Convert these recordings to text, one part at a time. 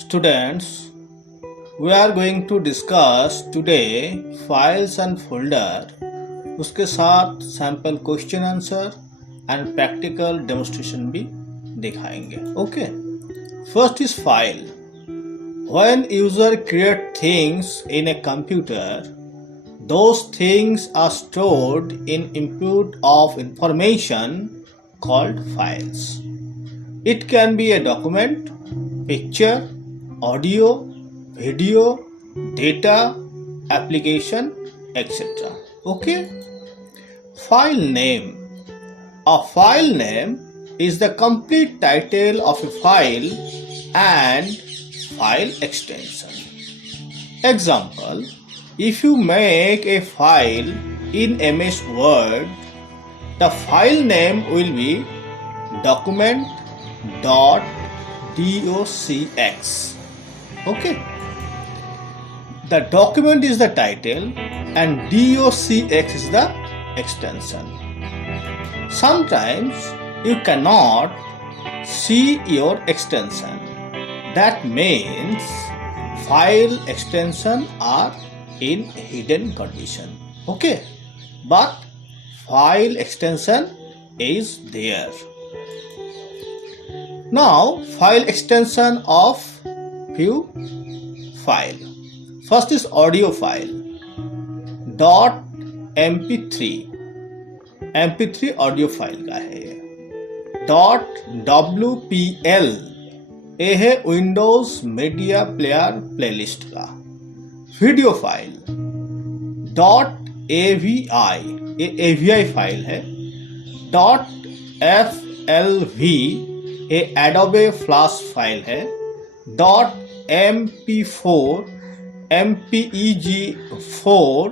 Students, we are going to discuss today files and folder, उसके साथ sample question answer and practical demonstration भी दिखाएंगे. Okay, first is file. When user create things in a computer, those things are stored in input of information called files. It can be a document, picture, audio, video, data, application, etc. Okay? File name. A file name is the complete title of a file and file extension. Example, if you make a file in MS Word, the file name will be document.docx. Okay? The document is the title and docx is the extension. Sometimes you cannot see your extension. That means file extension are in hidden condition. Okay, but file extension is there. Now file extension of few file. First is audio file. .mp3 mp3 audio file का है ये. .wpl ये है Windows media player playlist का. Video file. .avi ये avi file है. .flv ये Adobe flash file है. .mp4 mpeg4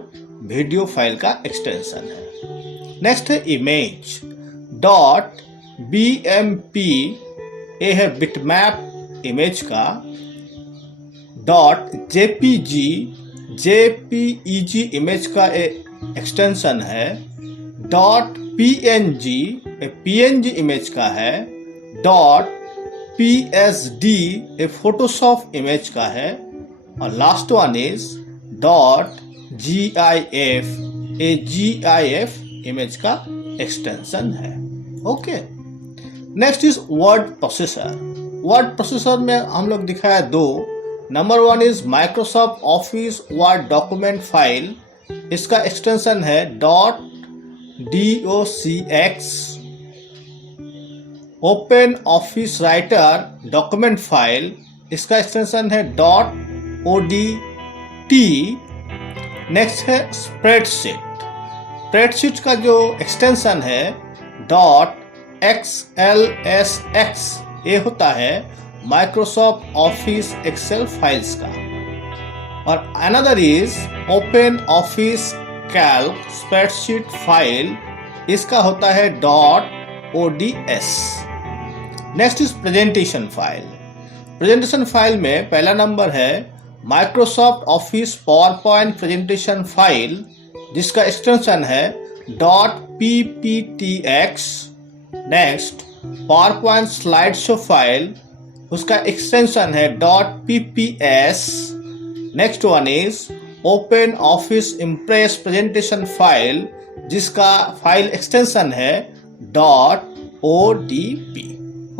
वीडियो फाइल का एक्सटेंशन है. नेक्स्ट है इमेज. .bmp ये है बिटमैप इमेज का. .jpg इमेज का एक्सटेंशन है. .png png इमेज का है. .psd फोटोशॉप इमेज का है. और last one is .gif image का एक्सटेंशन है. Okay, next is word processor. Word processor में हम लोग दिखाया दो. Number one is Microsoft office word document file. इसका एक्सटेंशन है .docx. Open office writer document file, इसका एक्सटेंशन है .odt. नेक्स्ट है स्प्रेडशीट. स्प्रेडशीट का जो एक्सटेंशन है .xlsx ये होता है माइक्रोसॉफ्ट ऑफिस एक्सेल फाइल्स का. और another is open office Calc spreadsheet file, इसका होता है .ods. Next is presentation file. Presentation file में पहला नंबर है Microsoft office power point presentation file, जिसका एक्सटेंशन है .pptx. Next power point slide show file, उसका एक्सटेंशन है .pps. Next one is open office impress presentation file, जिसका file extension है .odp.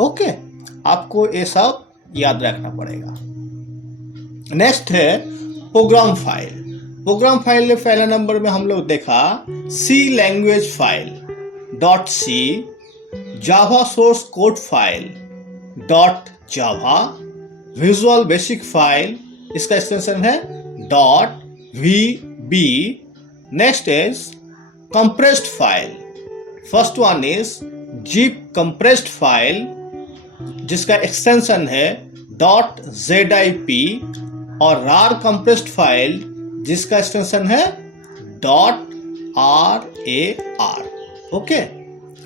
Okay, आपको ये सब याद रखना पड़ेगा. नेक्स्ट है प्रोग्राम फाइल. प्रोग्राम फाइल में पहला नंबर में हम लोग देखा C language file .c. Java source code file .java. Visual basic file, इसका एक्सटेंशन है .vb. Next is compressed file. First one is zip compressed file, जिसका एक्सटेंशन है .zip. और rar कंप्रेस्ड फाइल, जिसका एक्सटेंशन है .rar. ओके,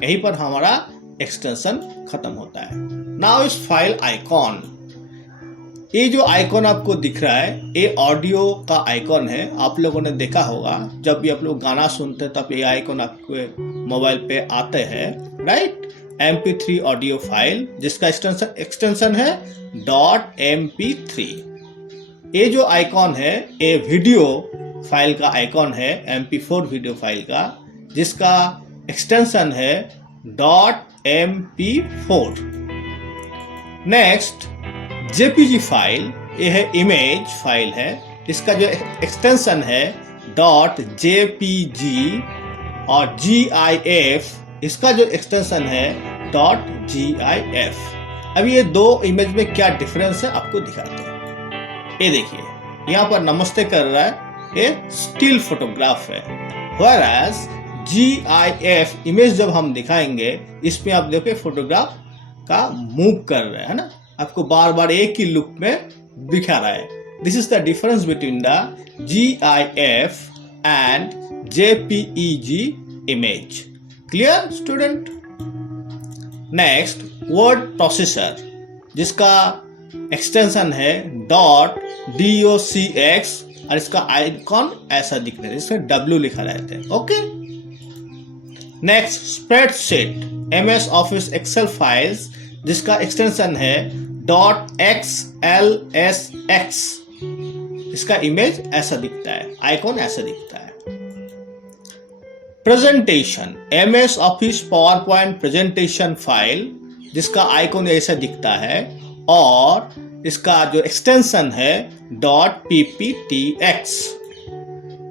यहीं पर हमारा एक्सटेंशन खत्म होता है. नाउ इस फाइल आइकॉन. ये जो आइकॉन आपको दिख रहा है ये ऑडियो का आइकॉन है. आप लोगों ने देखा होगा जब भी आप लोग गाना सुनते हैं तब ये आइकॉन आपके मोबाइल पे आते हैं, राइट. MP3 ऑडियो फाइल जिसका एक्सटेंशन है .mp3। ये जो आइकॉन है ये वीडियो फाइल का आइकॉन है, MP4 वीडियो फाइल का, जिसका एक्सटेंशन है .mp4। नेक्स्ट JPG फाइल, ये है इमेज फाइल है, इसका जो एक्सटेंशन है .jpg, और GIF इसका जो एक्सटेंशन है .gif। अब ये दो इमेज में क्या डिफरेंस है आपको दिखाते हैं। ये देखिए यहाँ पर नमस्ते कर रहा है, ये स्टिल फोटोग्राफ है, whereas GIF इमेज जब हम दिखाएंगे इसमें आप देखिए फोटोग्राफ का मूव कर रहा है ना, आपको बार बार एक ही लुक में दिखा रहा है। This is the difference between the GIF and JPEG image. Clear student? Next word processor जिसका एक्सटेंशन है .docx, और इसका आइकॉन ऐसा दिख रहा है, इसमें W लिखा रहता है। Okay. Next spreadsheet MS office excel files जिसका एक्सटेंशन है .xlsx, इसका इमेज ऐसा दिखता है, आइकॉन ऐसा दिखता है। Presentation MS office power point presentation file जिसका आइकॉन ऐसा दिखता है, और इसका जो एक्सटेंशन है .pptx।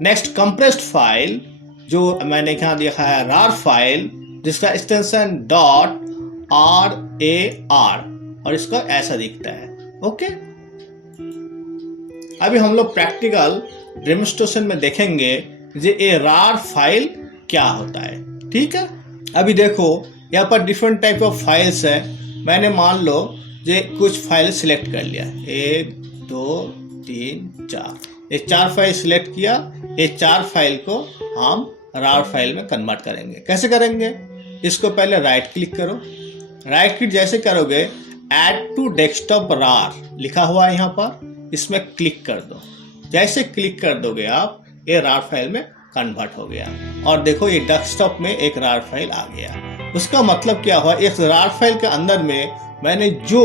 नेक्स्ट कंप्रेस्ड फाइल जो मैंने यहाँ देखा है RAR फाइल जिसका एक्सटेंशन .rar, और इसका ऐसा दिखता है। ओके। अभी हम लोग प्रैक्टिकल डेमोन्स्ट्रेशन में देखेंगे ये RAR फाइल क्या होता है। ठीक है। अभी देखो यहाँ पर डिफरेंट टाइप ऑफ फाइल्स है। मैंने मान लो ये कुछ फाइल सिलेक्ट कर लिया, 1 2 3 4, ये 4 फाइल सिलेक्ट किया। ये 4 फाइल को हम RAR फाइल में कन्वर्ट करेंगे। कैसे करेंगे? इसको पहले राइट क्लिक करो, राइट क्लिक जैसे करोगे ऐड टू डेस्कटॉप RAR लिखा हुआ है यहाँ पर, इसमें क्लिक कर दो। जैसे क्लिक कर दोगे आप, ये RAR फाइल में कन्वर्ट हो गया, और देखो ये डेस्कटॉप में एक RAR फाइल आ गया। उसका मतलब क्या हुआ, इस RAR फाइल के अंदर में मैंने जो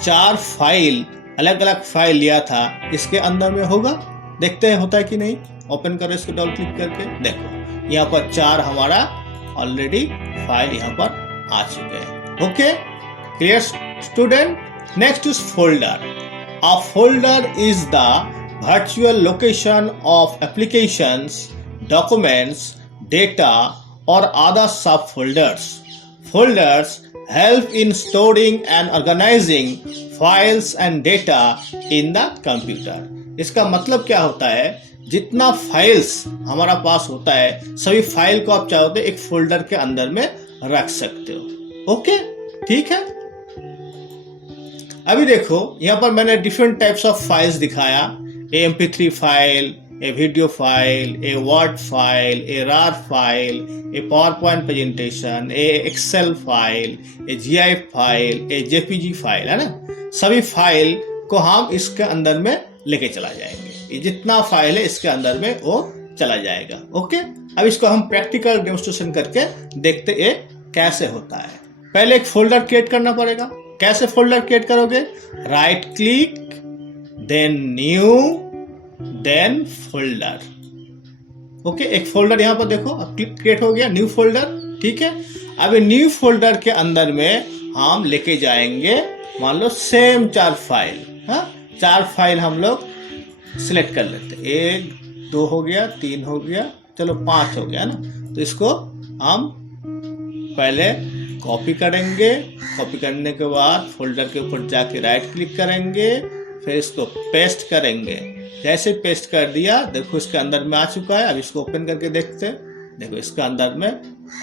4 फाइल अलग अलग फाइल लिया था इसके अंदर में होगा। देखते हैं होता है कि नहीं। ओपन करो इसको डबल क्लिक करके, देखो यहाँ पर 4 हमारा ऑलरेडी फाइल यहाँ पर आ चुके हैं। Okay. Clear student? Next is folder. A folder is the virtual location of applications, documents, data, or other subfolders. Folders help in storing and organizing files and data in the computer. इसका मतलब क्या होता है, जितना files हमारा पास होता है सभी फाइल को आप चाहो तो एक फोल्डर के अंदर में रख सकते हो। ओके। ठीक है। अभी देखो यहाँ पर मैंने डिफरेंट टाइप्स ऑफ फाइल्स दिखाया, MP3 file, a video file, a word file, a RAR file, a power point presentation, a excel file, a GIF file, a JPG file, है ना। सभी फाइल को हम इसके अंदर में लेके चला जाएंगे। ये जितना फाइल है इसके अंदर में वो चला जाएगा। ओके। अब इसको हम प्रैक्टिकल डेमोन्स्ट्रेशन करके देखते ये कैसे होता है। पहले एक फोल्डर क्रिएट करना पड़ेगा। कैसे फोल्डर क्रिएट करोगे? Right click, then new, then folder. Okay. एक फोल्डर यहाँ पर देखो अब क्रिएट हो गया, न्यू फोल्डर। ठीक है। अब न्यू फोल्डर के अंदर में हम लेके जाएंगे मान लो सेम 4 फाइल। हाँ, 4 फाइल हम लोग सिलेक्ट कर लेते, 1 2 हो गया, 3 हो गया, चलो 5 हो गया ना। तो इसको हम पहले कॉपी करेंगे। कॉपी करने के बाद फोल्डर के ऊपर जाके राइट क्लिक करेंगे, फिर इसको पेस्ट करेंगे। जैसे पेस्ट कर दिया, देखो इसके अंदर में आ चुका है। अब इसको ओपन करके देखते हैं, देखो इसके अंदर में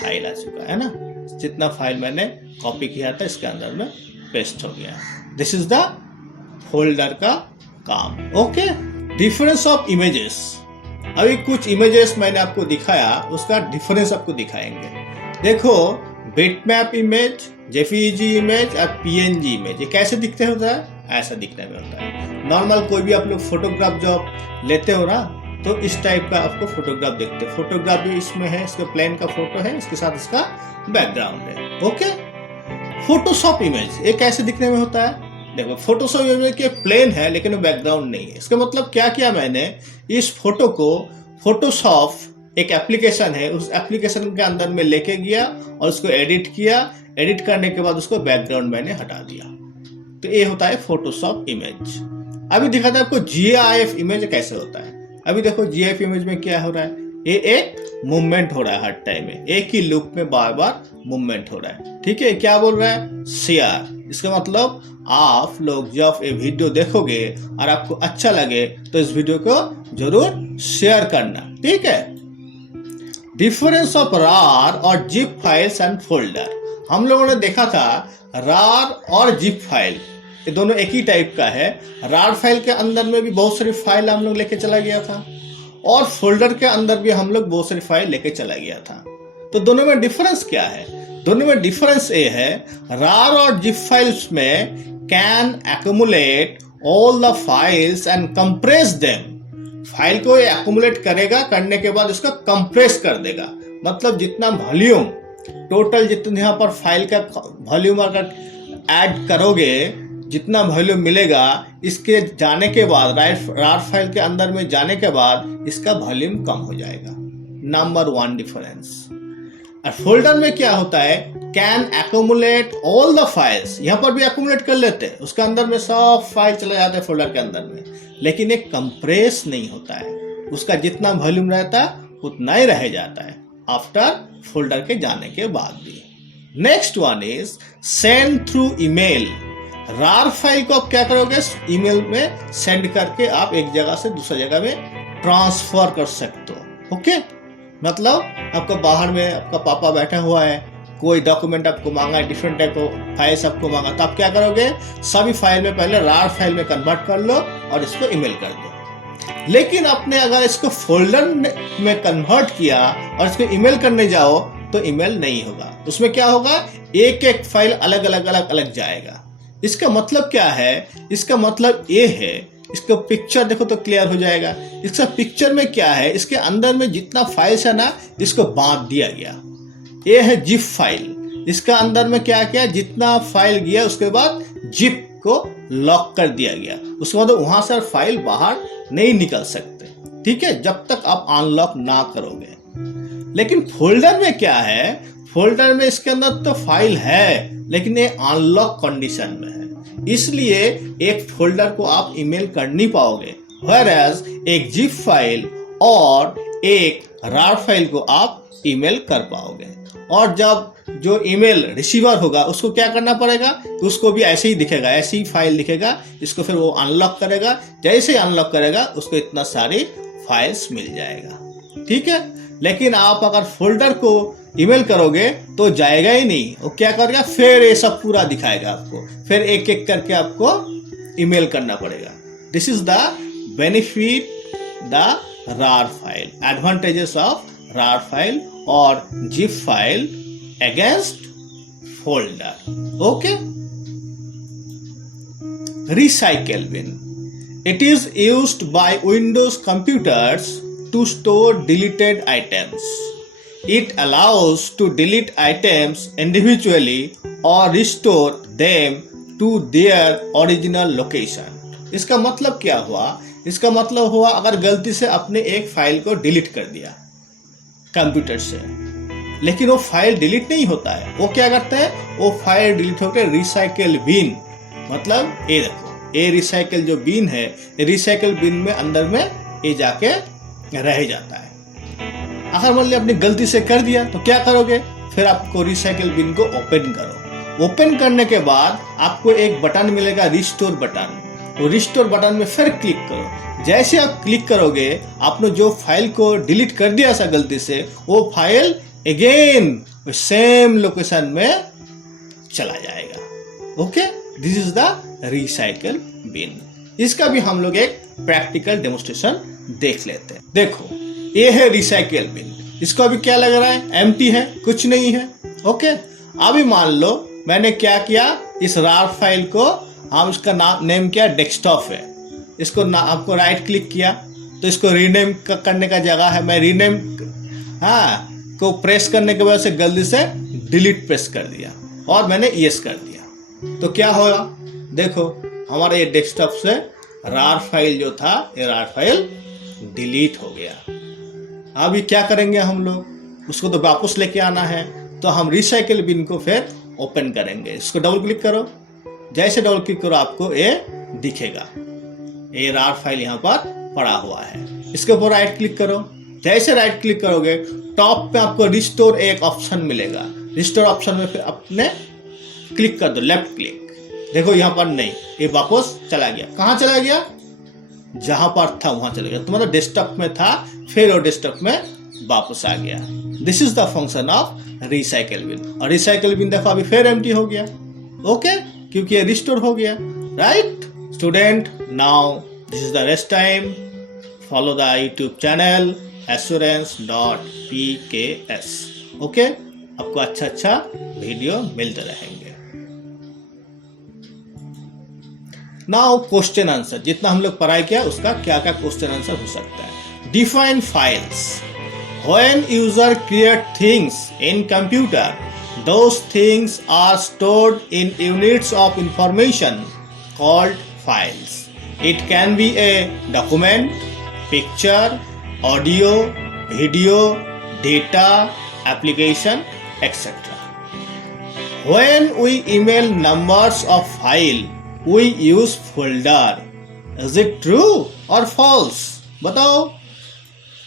फाइल आ चुका है ना। जितना फाइल मैंने कॉपी किया था इसके अंदर में पेस्ट हो गया। दिस इज द फोल्डर का काम। ओके। Difference of images. अभी कुछ इमेजेस मैंने आपको दिखाया, उसका डिफरेंस आपको दिखाएंगे। देखो बिटमैप इमेज, JPEG इमेज और PNG इमेज, ये कैसे दिखते होता है? ऐसा दिखने में होता है। नॉर्मल कोई भी आप लोग फोटोग्राफ जो लेते हो ना, तो इस टाइप का आपको फोटोग्राफ देखते हो। फोटोग्राफ भी इसमें है, इसका प्लेन का फोटो है, इसके साथ इसका बैकग्राउंड है। ओके। फोटोशॉप इमेज ये कैसे दिखने में होता है? देखो फोटोशॉप इमेज के प्लेन है लेकिन वो बैकग्राउंड नहीं है। इसका मतलब क्या किया मैंने, इस फोटो को फोटोशॉप एक एप्लीकेशन है, उस एप्लीकेशन के अंदर में लेके गया और उसको एडिट किया। एडिट करने के बाद उसको बैकग्राउंड मैंने हटा दिया। तो ये होता है फोटोशॉप इमेज। अभी दिखाता है आपको GIF इमेज कैसे होता है। अभी देखो GIF इमेज में क्या हो रहा है, ये एक मूवमेंट हो रहा है हर टाइम में, एक ही लूप में बार बार मूवमेंट हो रहा है। ठीक है, क्या बोल रहा है, शेयर। इसका मतलब आप लोग जब ये वीडियो देखोगे और आपको अच्छा लगे तो इस वीडियो को जरूर शेयर करना। ठीक है। डिफरेंस ऑफ रार और जिप फाइल्स एंड फोल्डर। हम लोगों ने देखा था रार और जिप फाइल ये दोनों एक ही टाइप का है। रार फाइल के अंदर में भी बहुत सारी फाइल हम लोग लेके चला गया था और फोल्डर के अंदर भी हम लोग बहुत सारी फाइल लेके चला गया था। तो दोनों में डिफरेंस क्या है? दोनों में डिफरेंस ये है, रार और जिप फाइल्स में can accumulate all the files and compress them. File को ये एक्यूमुलेट करेगा, करने के बाद उसको कंप्रेस कर देगा। मतलब जितना वॉल्यूम टोटल, जितना यहाँ पर फाइल का वॉल्यूम अगर ऐड करोगे, जितना वॉल्यूम मिलेगा इसके जाने के बाद, रार फाइल के अंदर में जाने के बाद इसका वॉल्यूम कम हो जाएगा। Number 1 difference. और फोल्डर में क्या होता है, can accumulate all the files. यहाँ पर भी एक्यूमुलेट कर लेते हैं, उसके अंदर में सब फाइल चले जाते हैं फोल्डर के अंदर में, लेकिन एक कंप्रेस नहीं होता है। उसका जितना वॉल्यूम रहता है उतना ही रह जाता है आफ्टर फोल्डर के जाने के बाद भी। Next one is send through email. RAR file को आप क्या करोगे, ईमेल में सेंड करके आप एक जगह से दूसरी जगह में ट्रांसफर कर सकते हो। ओके, मतलब आपका बाहर में आपका पापा बैठा हुआ है, कोई डॉक्यूमेंट आपको मांगा है, डिफरेंट टाइप ऑफ फाइल्स आपको मांगा, तो आप क्या करोगे, सभी फाइल में पहले रार फाइल में कन्वर्ट कर लो और इसको ईमेल कर दो। लेकिन आपने अगर इसको फोल्डर में कन्वर्ट किया और इसको ईमेल करने जाओ तो ईमेल नहीं होगा। उसमें क्या होगा, एक एक फाइल अलग अलग जाएगा। इसका मतलब क्या है, इसका मतलब ये है, इसका पिक्चर देखो तो क्लियर हो जाएगा। इसका पिक्चर में क्या है, इसके अंदर में जितना फाइल्स है ना, इसको बांट दिया गया। ये है जिप फाइल। इसका अंदर में क्या किया, जितना फाइल गया उसके बाद जिप को लॉक कर दिया गया। उसके बाद वहां से फाइल बाहर नहीं निकल सकते। ठीक है, जब तक आप अनलॉक ना करोगे। लेकिन फोल्डर में क्या है, फोल्डर में इसके अंदर तो फाइल है लेकिन ये अनलॉक कंडीशन में है, इसलिए एक फोल्डर को आप ईमेल कर नहीं पाओगे। व्हेयरएज एक जिप फाइल और एक रार फाइल को आप ईमेल कर पाओगे। और जब जो ईमेल रिसीवर होगा उसको क्या करना पड़ेगा, तो उसको भी ऐसे ही दिखेगा, ऐसी ही फाइल दिखेगा। इसको फिर वो अनलॉक करेगा, जैसे ही अनलॉक करेगा उसको इतना सारी फाइल्स मिल जाएगा। ठीक है, लेकिन आप अगर फोल्डर को ईमेल करोगे तो जाएगा ही नहीं। वो क्या करेगा, फिर ये सब पूरा दिखाएगा आपको, फिर एक एक करके आपको ईमेल करना पड़ेगा। This is the benefit the RAR file, advantages of RAR file और zip file against folder. Okay, recycle bin. It is used by Windows computers to store deleted items. It allows to delete items individually or restore them to their original location. इसका मतलब क्या हुआ, इसका मतलब हुआ अगर गलती से आपने एक फाइल को डिलीट कर दिया कंप्यूटर से, लेकिन वो फाइल डिलीट नहीं होता है, वो क्या करता है, वो फाइल डिलीट होकर रिसाइकल बिन, मतलब ये देखो, ये रिसाइकल जो बिन है, रिसाइकल बिन में अंदर में ये जाके रह जाता है। अगर मान लिया आपने गलती से कर दिया तो क्या करोगे, फिर आपको रिसाइकल बिन को ओपन करो। ओपन करने के बाद आपको एक बटन मिलेगा, रिस्टोर बटन। तो रिस्टोर बटन में फिर क्लिक करो। जैसे आप क्लिक करोगे, आपने जो फाइल को डिलीट कर दिया था गलती से, वो फाइल अगेन सेम लोकेशन में चला जाएगा। Okay, this is the recycle bin. इसका भी हम लोग एक प्रैक्टिकल डेमोस्ट्रेशन देख लेते हैं। देखो, ये है रिसाइकल बिन। इसको अभी क्या लग रहा है, एम्प्टी है, कुछ नहीं है। ओके, अभी मान लो मैंने क्या किया, इस रार फाइल को हम इसका नेम किया डेस्कटॉप है। इसको आपको राइट क्लिक किया तो इसको रीनेम करने का जगह है, मैं रीनेम को प्रेस करने के वजह से गलती से डिलीट प्रेस कर दिया। और मैंने यस कर दिया तो क्या होगा, देखो हमारा ये डेस्कटॉप से रार फाइल जो था ये रार फाइल डिलीट हो गया। अभी क्या करेंगे हम लोग, उसको तो वापस लेके आना है, तो हम रिसाइकिल बिन को फिर ओपन करेंगे। इसको डबल क्लिक करो, जैसे डबल क्लिक करो आपको ये दिखेगा, ये रार फाइल यहाँ पर पड़ा हुआ है। इसके ऊपर राइट क्लिक करो, जैसे राइट क्लिक करोगे टॉप पे आपको रिस्टोर एक ऑप्शन मिलेगा। रिस्टोर ऑप्शन में फिर अपने क्लिक कर दो, लेफ्ट क्लिक। देखो यहाँ पर नहीं, ये वापस चला गया। कहाँ चला गया, जहां पर था वहां चला गया। तुम्हारा डेस्कटॉप में था, फिर वो डेस्कटॉप में वापस आ गया। This is the function of recycle bin. और रिसाइकिल बिन देखो अभी फिर एम्प्टी हो गया, ओके, क्योंकि ये रिस्टोर हो गया, right student. Now this is the rest time. Follow the YouTube channel assurance.pks, okay. आपको अच्छा वीडियो मिलते रहेंगे। नाउ क्वेश्चन आंसर, जितना हम लोग पढ़ाई किया उसका क्या क्या क्वेश्चन आंसर हो सकता है। Define files. When user create things in computer, those things are stored in units of information called files. It can be a document, picture, audio, video, data, application, etc. When we email numbers of file, we use folder. Is it true or false? बताओ।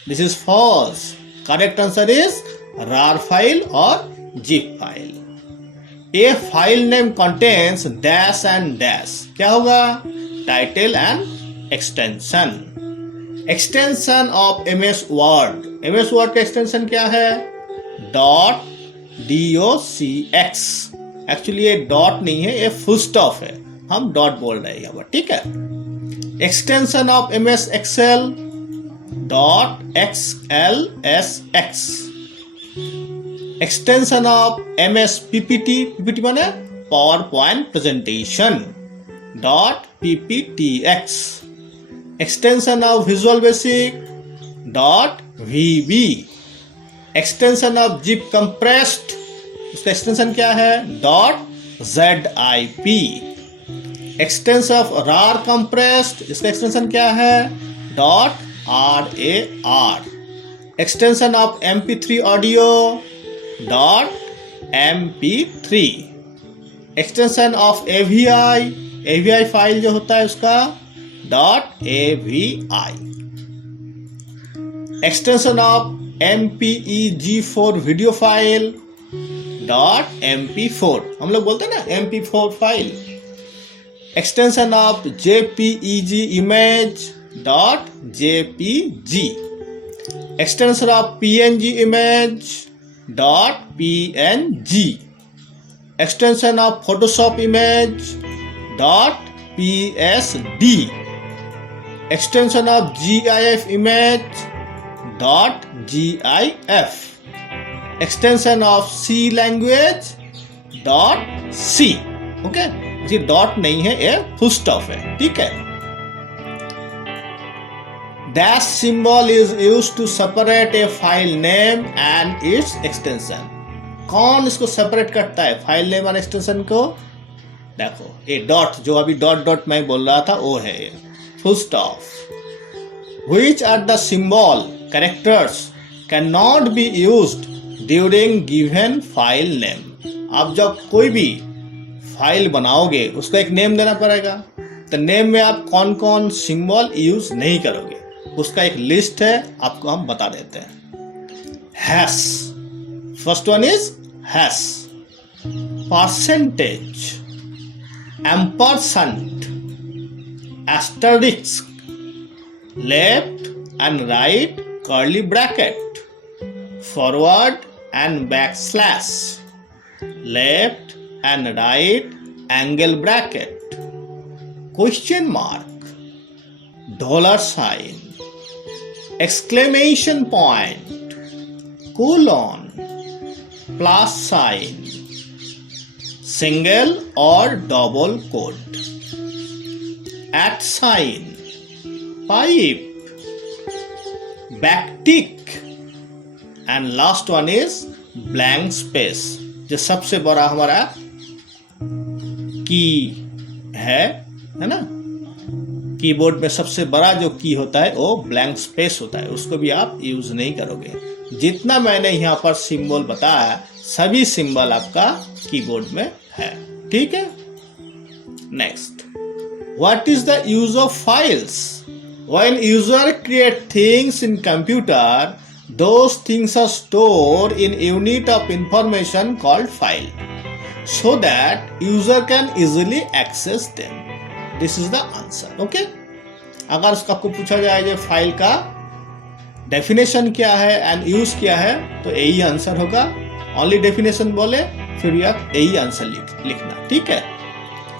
This is false. Correct answer is RAR file or zip file. A file name contains dash and dash. क्या होगा, title and extension. Extension of MS Word. MS Word का extension क्या है, .docx. Actually ये dot नहीं है, ये full stop है, हम डॉट बोल रहे हैं यहाँ पर, ठीक है। Extension of MS Excel .xlsx. Extension of MS PPT, PPT माने power point presentation, .pptx. Extension of visual basic .vb. Extension of zip compressed, उसका एक्सटेंशन क्या है, .zip. एक्सटेंशन ऑफ रार कंप्रेस्ड, इसका एक्सटेंशन क्या है, .rar. Extension of MP3 audio .mp3. Extension of AVI file जो होता है उसका .avi. Extension of MPEG4 video file .mp4, हम लोग बोलते हैं ना MP4 file. Extension of JPEG image .jpg. Extension of PNG image .png. Extension of photoshop image .psd. Extension of GIF image .gif. Extension of C language .c. Okay, ये dot नहीं है, ये full stop है, ठीक है। Dash symbol is used to separate a file name and its extension. कौन इसको separate करता है, फाइल नेम और एक्सटेंशन को? देखो ये डॉट, जो अभी डॉट डॉट मैं बोल रहा था वो है full stop. Which are the symbol characters can not be used during given file name. आप जब कोई भी फाइल बनाओगे उसको एक नेम देना पड़ेगा, तो नेम में आप कौन कौन सिंबल यूज नहीं करोगे उसका एक लिस्ट है, आपको हम बता देते हैं. Hash, first one is hash. Percentage, ampersand, asterisk, left and right curly bracket, forward and backslash, left and right angle bracket, question mark, $sign, exclamation point, colon, plus sign, single or double quote, @ sign, pipe, backtick, and last one is blank space, जो सबसे बड़ा हमारा की है ना। Keyboard में सबसे बड़ा जो की होता है वो ब्लैंक स्पेस होता है, उसको भी आप यूज नहीं करोगे। जितना मैंने यहाँ पर सिंबल बताया सभी सिंबल आपका कीबोर्ड में है, ठीक है। Next, what is the use of files? When user create things in computer, those things are stored in unit of information called file, so that user can easily access them. This is the answer. Okay? अगर उसका आपको पूछा जाए जो file का definition क्या है and use क्या है तो यही आंसर होगा। ओनली डेफिनेशन बोले फिर भी आप यही आंसर लिखना, ठीक है।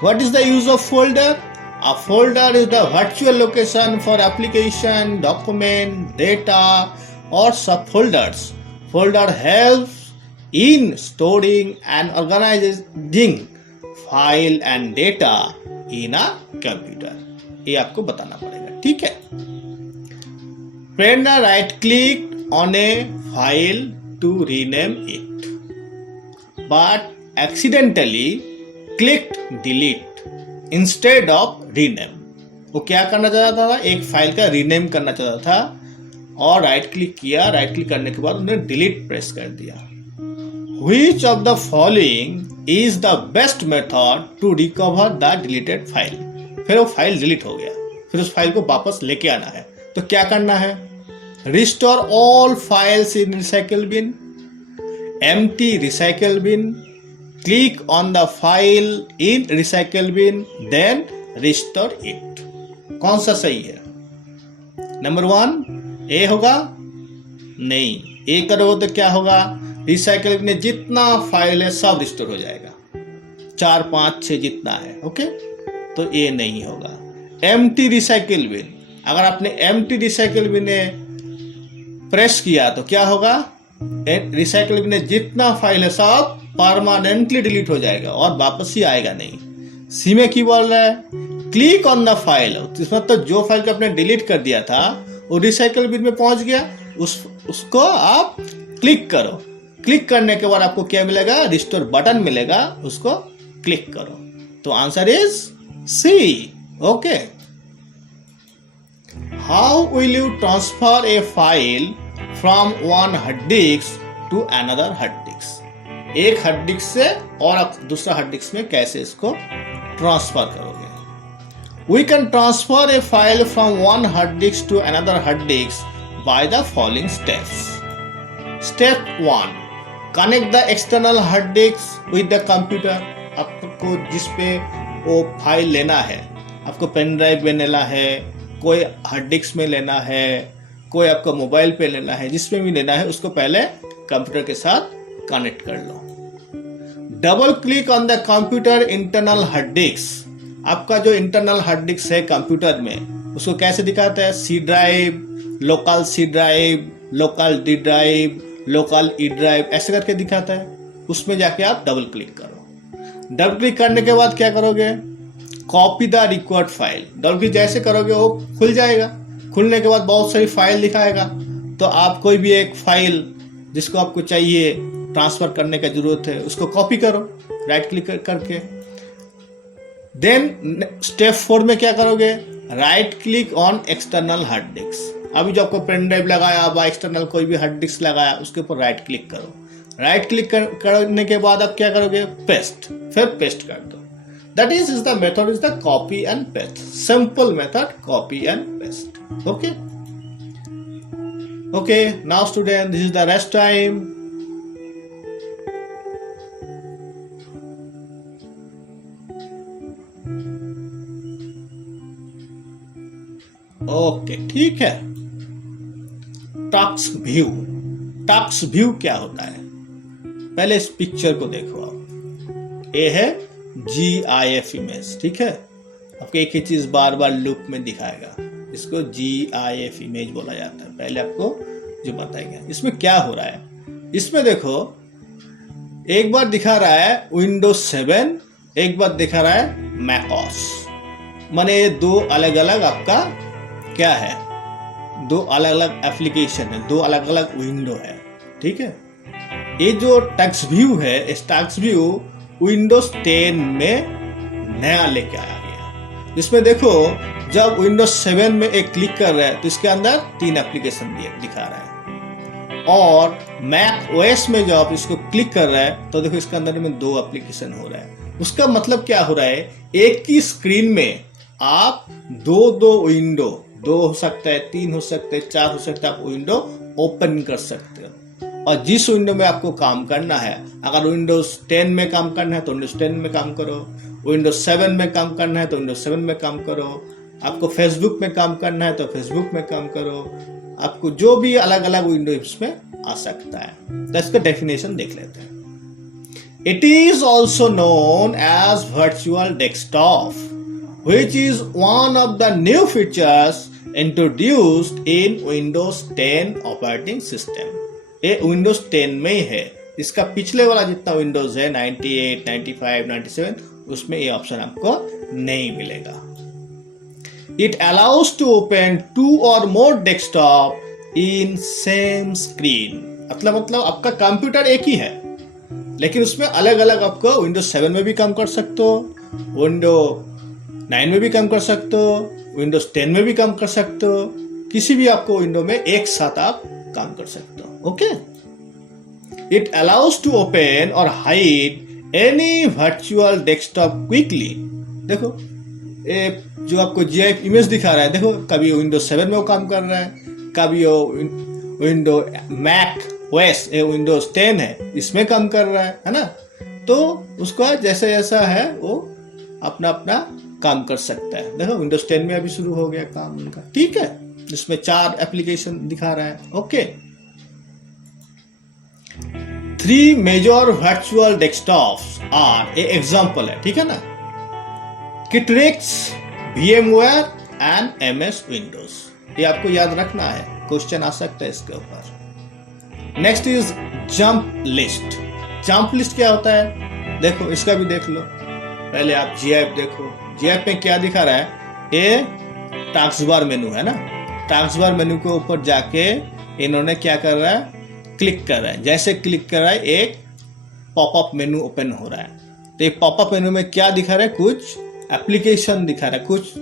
What is the use of folder? A folder is the virtual location for application, document, data or subfolders. Folder helps in storing and organizing file and data in a computer. ये आपको बताना पड़ेगा, ठीक है। Prender right click on a file to rename it, but accidentally clicked delete instead of rename. वो क्या करना चाहता था? एक फाइल का रीनेम करना चाहता था और राइट क्लिक किया, राइट क्लिक करने के बाद उन्हें डिलीट प्रेस कर दिया। Which of the following is the best method to recover the deleted file? फिर वो फाइल डिलीट हो गया, फिर उस फाइल को वापस लेके आना है, तो क्या करना है? Restore all files in recycle bin, empty recycle bin, click on the file in recycle bin, then restore it. कौन सा सही है? नंबर 1 ए होगा? नहीं, ए करोगे तो क्या होगा? रिसाइकल बिन में जितना फाइल है सब रिस्टोर हो जाएगा, 4 5 6 जितना है, ओके, तो ए नहीं होगा। एम्प्टी रिसाइकल बिन, अगर आपने एम्प्टी रिसाइकल बिन में प्रेस किया तो क्या होगा? रिसाइकल बिन में जितना फाइल है सब परमानेंटली डिलीट हो जाएगा और वापस ही आएगा नहीं। सी में की बोल रहा है? क्लिक ऑन द फाइल, मतलब जो फाइल को आपने डिलीट कर दिया था वो रिसाइकल बिन में पहुंच गया, उसको आप क्लिक करो। क्लिक करने के बाद आपको क्या मिलेगा? रिस्टोर बटन मिलेगा, उसको क्लिक करो। तो answer is C, okay. How will you transfer a file from one hard disk to another hard disk? एक हार्ड डिस्क से और दूसरा हार्ड डिस्क में कैसे इसको ट्रांसफर करोगे? We can transfer a file from one hard disk to another hard disk by the following steps. Step 1. Connect the external hard disk with the computer. आपको जिस पे वो फाइल लेना है, आपको पेन ड्राइव में लेना है, कोई हार्ड डिस्क में लेना है, कोई आपको मोबाइल पे लेना है, जिसमें भी लेना है उसको पहले कंप्यूटर के साथ कनेक्ट कर लो। Double click on the computer internal hard disk. आपका जो इंटरनल हार्ड डिस्क है कंप्यूटर में, उसको कैसे दिखाता है? C drive, local C drive, local D drive, local E drive, ऐसे करके दिखाता है। उसमें जाके आप डबल क्लिक करो। डबल क्लिक करने के बाद क्या करोगे? Copy the required file. Double click जैसे करोगे वो खुल जाएगा। खुलने के बाद बहुत सारी फाइल दिखाएगा, तो आप कोई भी एक फाइल जिसको आपको चाहिए ट्रांसफर करने का जरूरत है उसको कॉपी करो राइट क्लिक करके। देन स्टेप 4 में क्या करोगे? Right click on external hard disk. अभी जो आपको पेन ड्राइव लगाया या एक्सटर्नल कोई भी हार्ड डिस्क लगाया उसके ऊपर राइट क्लिक करो। राइट क्लिक करने के बाद आप क्या करोगे? पेस्ट, फिर पेस्ट कर दो। That is the method is the copy and paste. Simple method, copy and paste, okay. Okay, now student, this is the rest time. Okay, ठीक है। Task view. टास्क व्यू क्या होता है? पहले इस पिक्चर को देखो आप। ये है GIF इमेज, ठीक है। आपको एक ही चीज बार बार लूप में दिखाएगा, इसको GIF इमेज बोला जाता है। पहले आपको जो बताएगा इसमें क्या हो रहा है। इसमें देखो, एक बार दिखा रहा है विंडोज 7, एक बार दिखा रहा है मैकओएस। माने ये दो अलग अलग आपका क्या है, दो अलग अलग एप्लीकेशन है, दो अलग अलग विंडो है, ठीक है। ये जो टैक्स व्यू है, इस टैक्स व्यू विंडोज 10 में नया लेके आया गया। इसमें देखो जब विंडोज 7 में एक क्लिक कर रहे हैं तो इसके अंदर 3 एप्लीकेशन दिखा रहा है, और मैक ओएस में जब आप इसको क्लिक कर रहे हैं तो देखो इसके अंदर में 2 एप्लीकेशन हो रहा है। उसका मतलब क्या हो रहा है, एक ही स्क्रीन में आप दो विंडो, 2 हो सकता है, 3 हो सकते हैं, 4 हो सकता है, आप विंडो ओपन कर सकते हो। और जिस विंडो में आपको काम करना है, अगर विंडोज 10 में काम करना है तो विंडोज 10 में काम करो, विंडोज 7 में काम करना है तो विंडोज 7 में काम करो, आपको फेसबुक में काम करना है तो फेसबुक में काम करो, आपको जो भी अलग अलग विंडो इसमें आ सकता है। तो इसका डेफिनेशन देख लेते हैं। It is also known as virtual desktop, which is one of the new features introduced in Windows 10 operating system. ये Windows 10 में ही है। इसका पिछले वाला जितना विंडोज है 98, 95, 97 उसमें ये ऑप्शन आपको नहीं मिलेगा। It allows to open 2 or more desktop in same screen। मतलब आपका कंप्यूटर एक ही है, लेकिन उसमें अलग अलग आपको विंडोज 7 में भी काम कर सकते हो, विंडो 9 में भी काम कर सकते हो, विंडोज 10 में भी काम कर सकते हो, किसी भी आपको विंडो में एक साथ आप काम कर सकते हो। Okay, it allows to open और hide any virtual desktop quickly. देखो ये जो आपको जीआईएफ इमेज दिखा रहा है, देखो कभी विंडोज 7 में वो काम कर रहा है, कभी वो विंडो मैक ओएस विंडोज 10 है इसमें काम कर रहा है ना। तो उसका जैसा जैसा है वो अपना अपना काम कर सकता है। देखो विंडोज 10 में अभी शुरू हो गया काम उनका, ठीक है, जिसमें 4 एप्लीकेशन दिखा रहा है। Okay, 3 major virtual desktops are a example है, ठीक है ना, Citrix, VMware and MS Windows. ये आपको याद रखना है, क्वेश्चन आ सकता है इसके ऊपर। Next is jump list. Jump list क्या होता है, देखो इसका भी देख लो। पहले आप जीआईएफ देखो, जीआईएफ में क्या दिखा रहा है, ये टास्क बार मेनू है ना। टास्क बार मेनू के ऊपर जाके इन्होंने क्या कर रहा है, क्लिक कर रहा है। जैसे क्लिक कर रहा है एक पॉपअप मेनू ओपन हो रहा है। तो ये पॉपअप मेनू में क्या दिखा रहा है, कुछ एप्लीकेशन दिखा रहा है, कुछ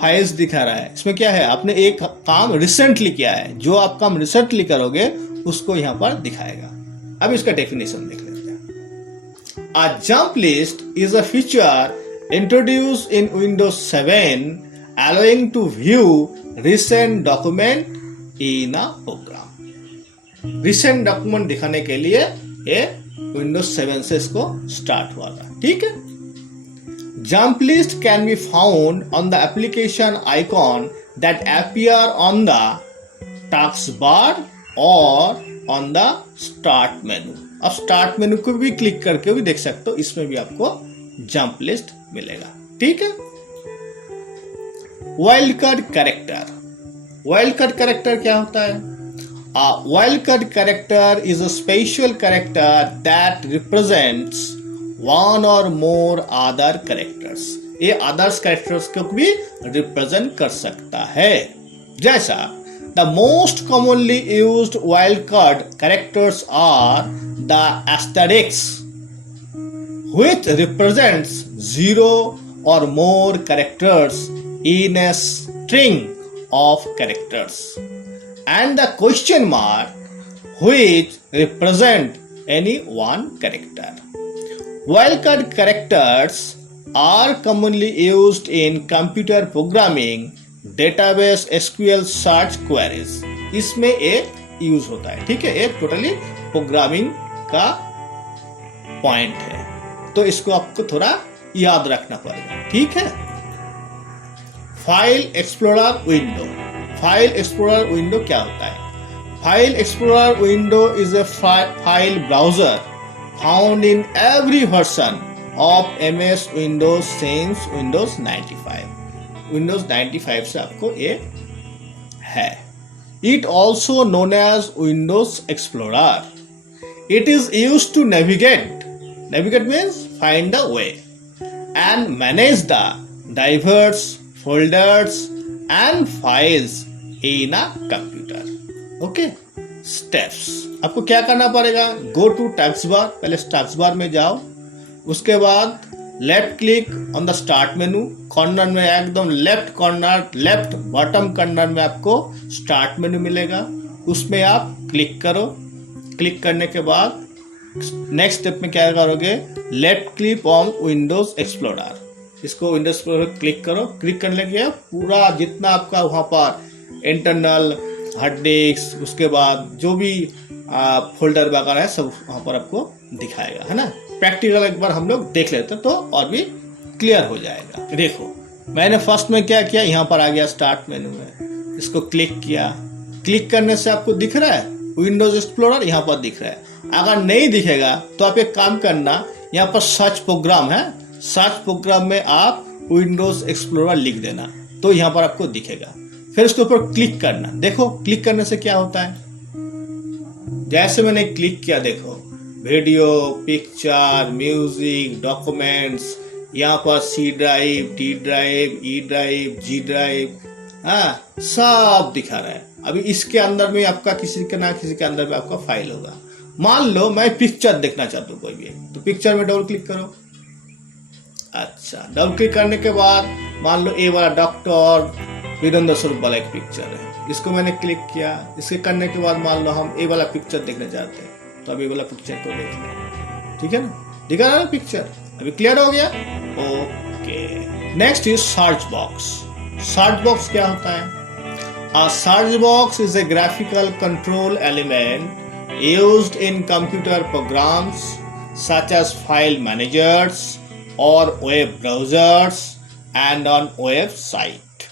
फाइल्स दिखा रहा है। इसमें क्या है, आपने एक काम रिसेंटली किया है, जो आप काम रिसेंटली करोगे उसको यहाँ पर दिखाएगा। अब इसका डेफिनेशन देख लेते हैं। A jump list is a feature introduced in Windows 7 allowing to view recent document in a program। recent document दिखाने के लिए ये Windows 7 से इसको स्टार्ट हुआ था, ठीक है। Jump list can be found on the application icon that appear on the taskbar or on the start menu। अब स्टार्ट मेनू को भी क्लिक करके भी देख सकते हो, इसमें भी आपको जंप लिस्ट मिलेगा, ठीक है। Wild card character. Wild card character क्या होता है, wild card character is a special character that represents one और मोर अदर कैरेक्टर्स। ये अदर्स कैरेक्टर्स को भी रिप्रेजेंट कर सकता है। जैसा the most commonly used wildcard characters are the asterisk, which represents 0 or more characters in a string of characters, and the question mark, which represent any one character. Wildcard characters are commonly used in computer programming, database, SQL search queries, इसमें एक use होता है, ठीक है। एक totally programming का point है, तो इसको आपको थोड़ा याद रखना पड़ेगा, ठीक है। File explorer window. File explorer window क्या होता है, file explorer window is a file browser found in every version of MS Windows since Windows 95। Windows 95 से आपको ये है। It also known as Windows Explorer. It is use to navigate, navigate means find the way, and manage the diverse folders and files in a computer. Okay, steps आपको क्या करना पड़ेगा, go to task bar. पहले task bar में जाओ, उसके बाद left click on the start menu, corner में एकदम left corner, left bottom corner में आपको स्टार्ट मेनू मिलेगा, उसमें आप क्लिक करो। क्लिक करने के बाद नेक्स्ट स्टेप में क्या करोगे, left click on Windows explorer, इसको विंडोज एक्सप्लोरर क्लिक करो। क्लिक करने के पूरा जितना आपका वहाँ पर इंटरनल हार्ड डिस्क, उसके बाद जो भी फोल्डर वगैरह है सब वहाँ पर आपको दिखाएगा, है ना। प्रैक्टिकल एक बार हम लोग देख लेते हैं तो और भी क्लियर हो जाएगा। देखो मैंने फर्स्ट में क्या किया, यहाँ पर आ गया स्टार्ट मेनू में, इसको क्लिक किया। क्लिक करने से आपको दिख रहा है विंडोज एक्सप्लोरर, यहाँ पर दिख रहा है। अगर नहीं दिखेगा तो आप एक काम करना, यहाँ पर सर्च प्रोग्राम है, सर्च प्रोग्राम में आप विंडोज एक्सप्लोरर लिख देना तो यहाँ पर आपको दिखेगा। फिर उसके ऊपर क्लिक करना। देखो क्लिक करने से क्या होता है, जैसे मैंने क्लिक किया देखो वीडियो, पिक्चर, म्यूजिक, डॉक्यूमेंट्स, यहाँ पर C drive, T drive, E drive, G drive, हाँ सब दिखा रहा है। अभी इसके अंदर में आपका किसी के ना किसी के अंदर में आपका फाइल होगा। मान लो मैं पिक्चर देखना चाहता हूँ कोई भी, तो पिक्चर में डबल क्लिक करो। अच्छा, डबल क्लिक करने के बाद मान लो ए वाला डॉक्टर वीरेंद्र स्वरूप वाला एक पिक्चर है, इसको मैंने क्लिक किया। इसके करने के बाद मान लो हम ए वाला पिक्चर देखना चाहते हैं तो अब ए वाला पिक्चर को देख लें, ठीक है ना, दिखा रहा है पिक्चर। अभी क्लियर हो गया, okay. Next is search box. Search box क्या होता है? A search box is a graphical control element used in computer programs such as file managers or web browsers and on website.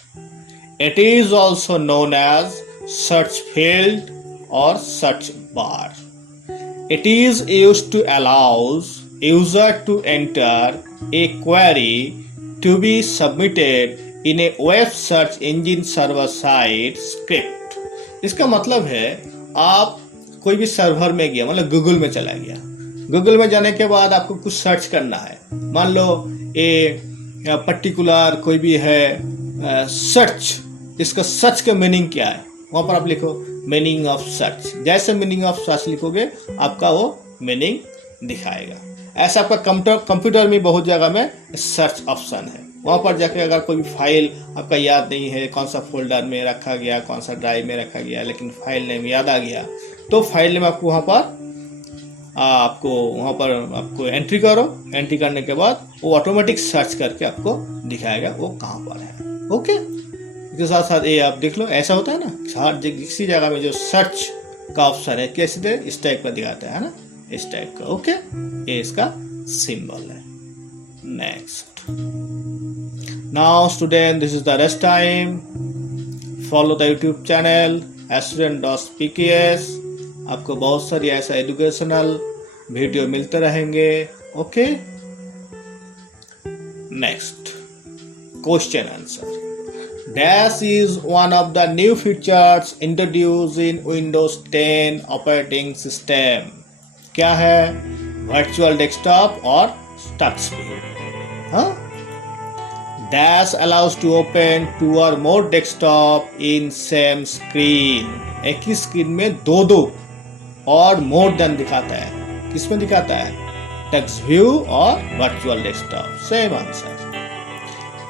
It is also known as search field or search bar. It is used to allow user to enter a query to be submitted in A web search engine server side script. इसका मतलब है आप कोई भी server में गया, मतलब Google में चला गया, गूगल में जाने के बाद आपको कुछ सर्च करना है। मान लो ए पर्टिकुलर कोई भी है सर्च, इसका सर्च का मीनिंग क्या है, वहाँ पर आप लिखो मीनिंग ऑफ सर्च। जैसे मीनिंग ऑफ सर्च लिखोगे आपका वो मीनिंग दिखाएगा। ऐसा आपका कंप्यूटर में बहुत जगह में सर्च ऑप्शन है, वहाँ पर जाके अगर कोई फाइल आपका याद नहीं है कौन सा फोल्डर में रखा गया, कौन सा ड्राइव में रखा गया, लेकिन फाइल नेम याद आ गया तो फाइल नेम आपको वहाँ पर आपको एंट्री करो। एंट्री करने के बाद वो ऑटोमेटिक सर्च करके आपको दिखाएगा वो कहाँ पर है। ओके, इसके साथ साथ ये आप देख लो, ऐसा होता है ना हर किसी जगह में जो सर्च का ऑप्शन है कैसे इस टाइप का दिखाता है ना, इस टाइप का। ओके, ये इसका सिंबल है। Next, now student, this is the rest time. Follow the YouTube channel student.pks. आपको बहुत सारी ऐसा एजुकेशनल वीडियो मिलते रहेंगे। Okay, next question answer. Dash is one of the new features introduced in Windows 10 operating system. क्या है? Virtual desktop और touch view. हाँ, Dash allows to open 2 or more desktop in same screen. एक ही screen में दो और more than दिखाता है। किसमें दिखाता है? टेक्स्ट व्यू और virtual desktop. Same answer.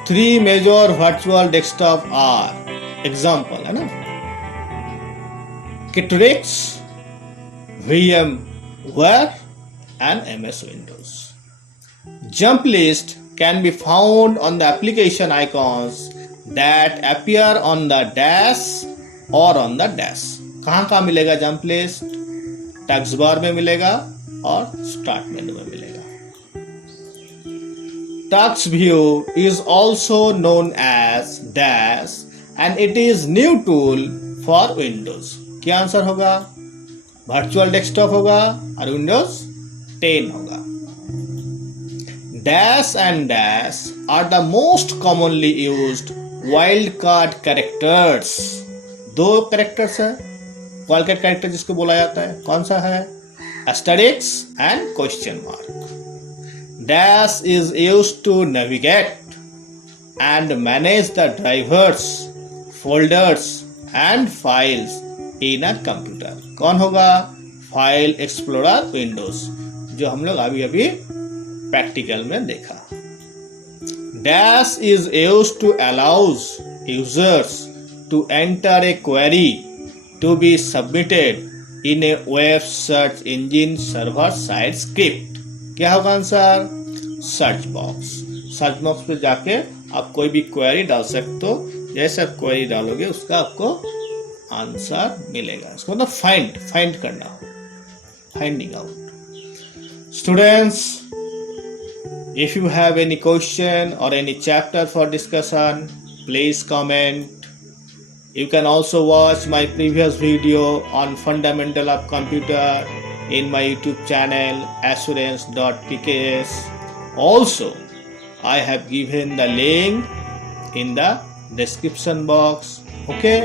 3 major virtual desktop are, example है ना, Citrix, VMware and MS Windows. Jump list can be found on the application icons that appear on the dash or on the dash. कहाँ मिलेगा jump list? Tax bar में मिलेगा और start menu में मिलेगा। Tax view is also known as dash and it is new tool for Windows. क्या answer होगा? Virtual desktop होगा और विंडोज 10 होगा। Dash and dash are the most commonly used wildcard characters. 2 characters है wildcard character जिसको बोला जाता है, कौन सा है? Asterisk and question mark. Dash is used to navigate and manage the drivers, folders and files in a computer. कौन होगा? फाइल एक्सप्लोरर विंडोज, जो हम लोग अभी प्रैक्टिकल में देखा। dash is used to allows users to enter a query to be submitted in a web search engine server side script. क्या होगा आंसर? सर्च बॉक्स पे जाके आप कोई भी क्वेरी डाल सकते हो. जैसे आप क्वेरी डालोगे उसका आपको आंसर मिलेगा. इसको मतलब फाइंड करना हो, finding out. Students, if you have any question or any chapter for discussion, please comment. You can also watch my previous video on fundamental of computer in my YouTube channel assurance.pks. Also, I have given the link in the description box. Okay,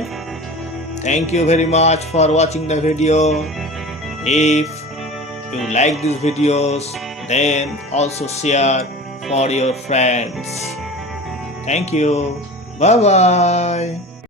thank you very much for watching the video. If you like these videos, then also share for your friends. Thank you. Bye bye.